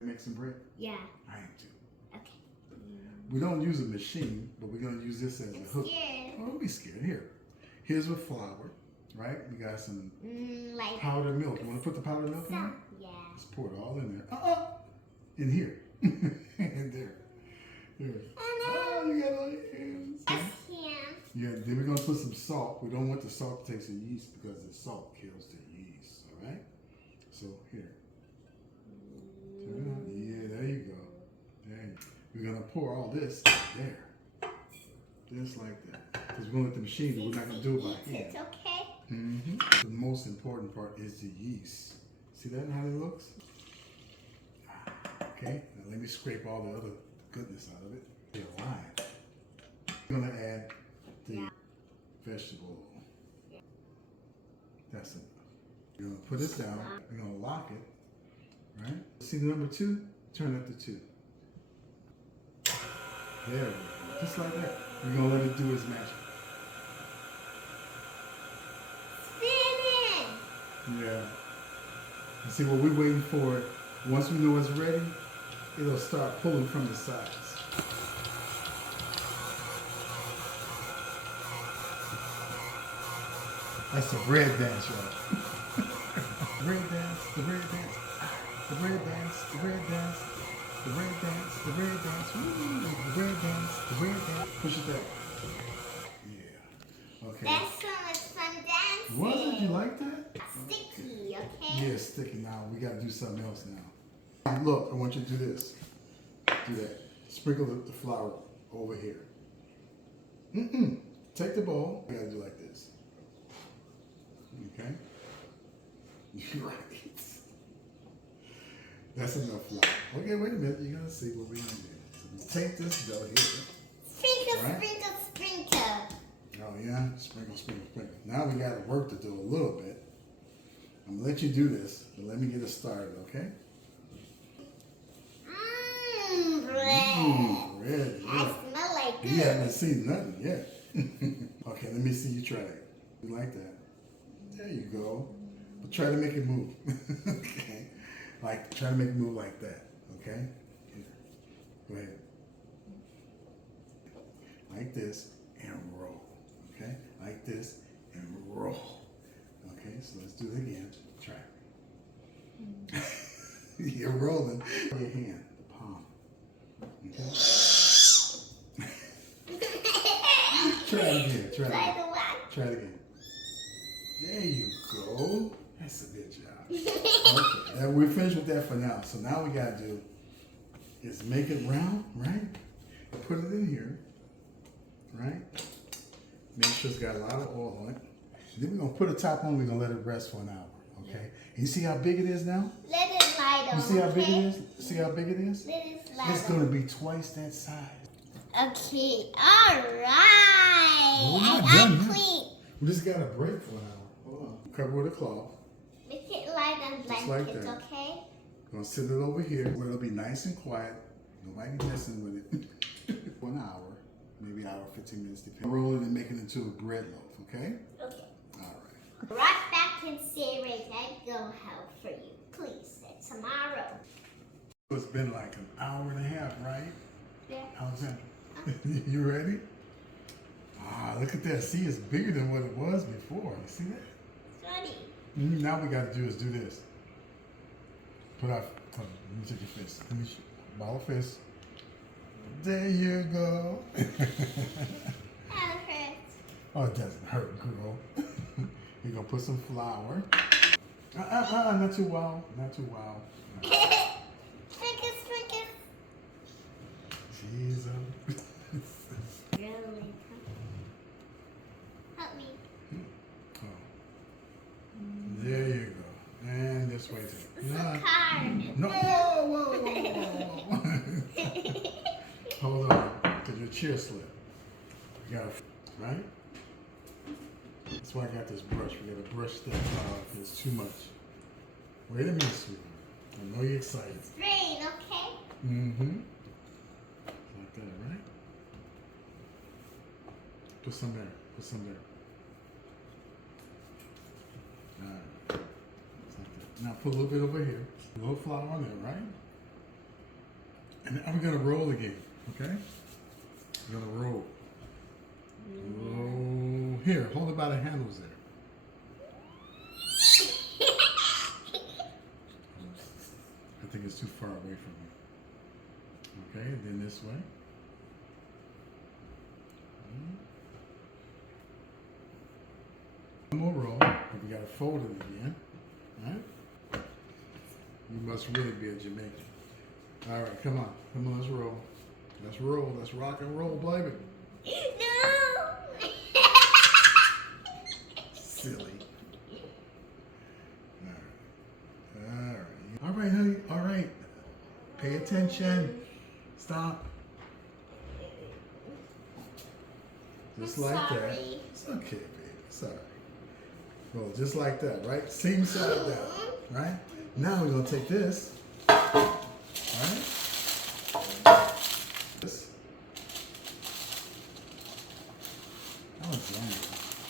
Make some bread? Yeah. I am too. Okay. We don't use a machine, but we're going to use this as a hook. Scared. Oh, don't be scared. Here. Here's with flour, right? We got some like powdered milk. You want to put the powdered milk in there? Yeah. Let's pour it all in there. In here. And there. There. Oh, you got all your hands. Yeah, then we're going to put some salt. We don't want the salt to taste the yeast because the salt kills the yeast, all right? So, here. Yeah, there you go. There you go. We're going to pour all this there. Just like that. Because we're going to let the machine do it. We're not going to do it by hand. It's okay. The most important part is the yeast. See that, how it looks? Okay, now let me scrape all the other goodness out of it. They're alive. We're going to add the vegetable oil. That's enough. We're going to put this down. We're going to lock it. Right? See the number 2? Turn it to 2. There we go. Just like that. We're going to let it do its magic. Spin it! Yeah. And see what we're waiting for, once we know it's ready, it'll start pulling from the sides. That's the bread dance, y'all. Bread dance, the bread dance, the bread dance, the bread dance, the bread dance, the bread dance, woo, the bread dance, the bread dance. Push it back. Yeah. Okay. That's so much fun dancing. Was it? You like that? Sticky, okay? Yeah, sticky. Now we got to do something else now. Look, I want you to do this. Do that. Sprinkle the flour over here. Take the bowl. You got to do like this. Okay? You're right. That's enough flour. Okay, wait a minute. You're going to see what we're going to do. So take this dough here. Sprinkle, right? sprinkle, sprinkle. Oh, yeah? Sprinkle, sprinkle, sprinkle. Now we got to work the dough a little bit. I'm going to let you do this, but let me get it started, okay? Bread. Bread. I smell like good. You haven't seen nothing yet. Okay, let me see you try it. You like that? There you go. But try to make it move. Okay? Like, try to make it move like that. Okay? Here. Go ahead. Like this and roll. Okay? Like this and roll. Okay, so let's do it again. Try it. You're rolling. Your hand, the palm. Okay? Try it again. Try it again. Try it again. There you go. That's a good job. Okay, now we're finished with that for now. So now we gotta do is make it round, right? Put it in here, right? Make sure it's got a lot of oil on it. Then we're gonna put a top on. We're gonna let it rest for an hour. Okay. And you see how big it is now? Let it light on. You see how big it is? See how big it is? Let it light It's gonna be twice that size. Okay. All right. Well, we're not I done yet. clean. We just gotta break for an hour. Hold on. Cover with a cloth. Make it light on Just like blanket, that. okay? Gonna sit it over here where it'll be nice and quiet. Nobody messing with it. For an hour, maybe an hour, 15 minutes, depending. Roll it and make it into a bread loaf, okay? Okay. All right. Right back and say right, I go help for you. Please, tomorrow. It's been like an hour and a half, right? Yeah. Alexandra, you ready? Ah, look at that. See, it's bigger than what it was before. You see that? Ready. Now we got to do is do this. Put out. Let me take your fist. Let me ball fist. There you go. That hurts. Oh, it doesn't hurt, girl. You're gonna put some flour. Not too wild. Not too wild. Sprinkle, sprinkle. Jesus. Really? Help me. Oh. There you go. And this way too. It's a card. No. Whoa. Hold on, because your chair slipped. You gotta, right? That's why I got this brush. We gotta brush that off. It's too much. Wait a minute, sweetheart. I know you're excited. Rain, okay? Mm-hmm. Like that, right? Put some there. Put some there. All right. Like that. Now put a little bit over here. A little flour on there, right? And now we're gonna roll again, okay? We're gonna roll. Roll. Here, hold it by the handles there. I think it's too far away from you. Okay, then this way. One more roll, but we gotta fold it again. Alright? You must really be a Jamaican. Alright, come on. Come on, let's roll. Let's roll. Let's rock and roll, baby. No! Silly. Alright. Alright, honey. Alright. Pay attention. Stop. Just like that. Sorry. It's okay, baby. Sorry. Roll just like that, right? Same side down, right? Now we're gonna take this, right? This. Alexander,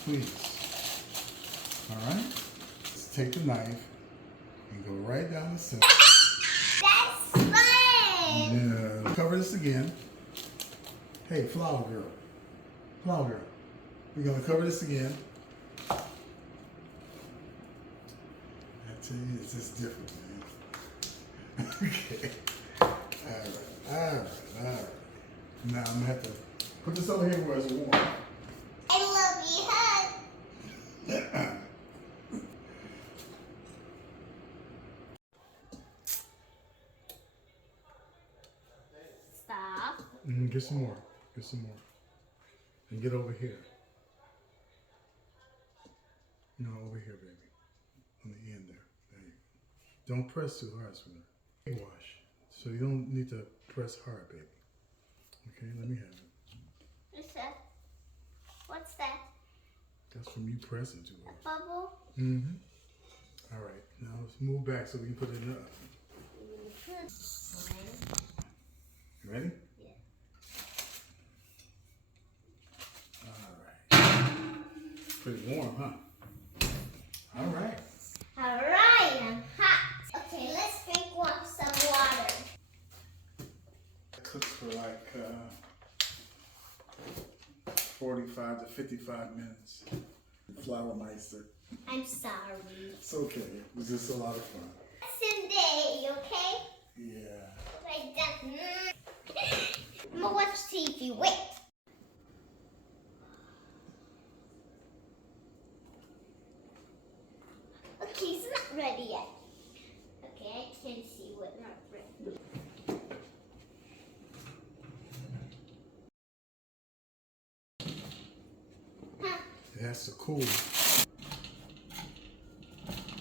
please. All right. Let's take the knife and go right down the center. That's fun! Yeah. Cover this again. Hey, flower girl. Flower girl. We're gonna cover this again. I tell you, it's just different, man. Okay. All right. Now I'm gonna have to put this over here where it's warm. I love you, hug. Stop. Get some more. Get some more. And get over here. No, over here, baby. On the end there. There you go. Don't press too hard, sweetheart. Egg wash. So you don't need to press hard, baby. Okay, let me have it. What's that? What's that? That's from you pressing too A hard. bubble? Mm-hmm. All right, now let's move back so we can put it in the oven. You ready? Yeah. All right. Pretty warm, huh? All right. Alright, I'm hot. Okay, let's drink some water. It cooks for like 45 to 55 minutes. Flour meister. I'm sorry. It's okay. It was just a lot of fun. Sunday, okay? Yeah. Like that. I'm gonna watch TV. Wait. Okay, it's not ready yet. Okay, I can see what not ready. Huh, It has to cool.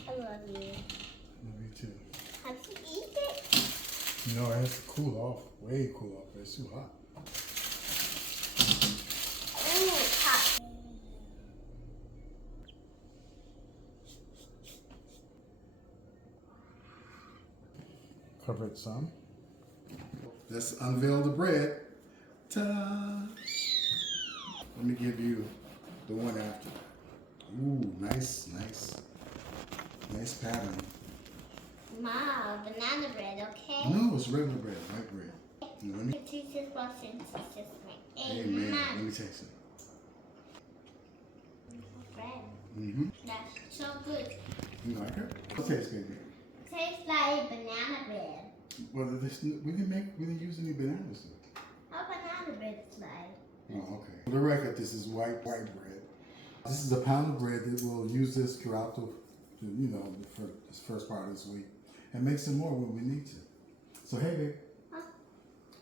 I love you. Me too. Have to eat it? No, it has to cool off. Way cool off. It's too hot. Ooh, it's hot. Cover it some. Let's unveil the bread. Ta-da! Let me give you the one after that. Ooh, nice pattern. Ma, banana bread, okay? No, it's regular bread, white bread. Now, let me. Teacher's watching, teacher's make. Amen. Let me taste it. Bread. Mm-hmm. That's so good. You like it? What taste, baby? Tastes like banana bread. Well, we didn't use any bananas. How banana bread is like? Oh, okay. For the record, this is white bread. This is a pound of bread that we'll use this throughout for this first part of this week, and make some more when we need to. So hey, babe. Huh?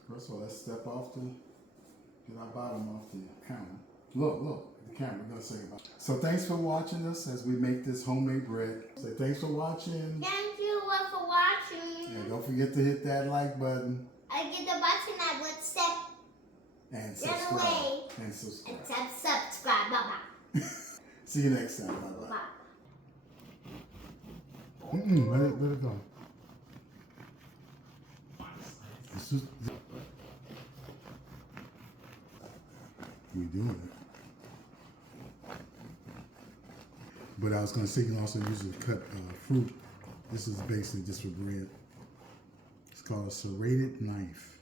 First of all, let's step off get our bottom off the counter. Look, the camera. We're gonna say about. So thanks for watching us as we make this homemade bread. Say thanks for watching. Thank you for watching. And don't forget to hit that like button. I get the button I would step And run subscribe. away. And subscribe. Except subscribe. Bye-bye. See you next time. Bye bye. Bye. Let it go. We doing it. But I was going to say you can also use it to cut fruit. This is basically just for bread. It's called a serrated knife.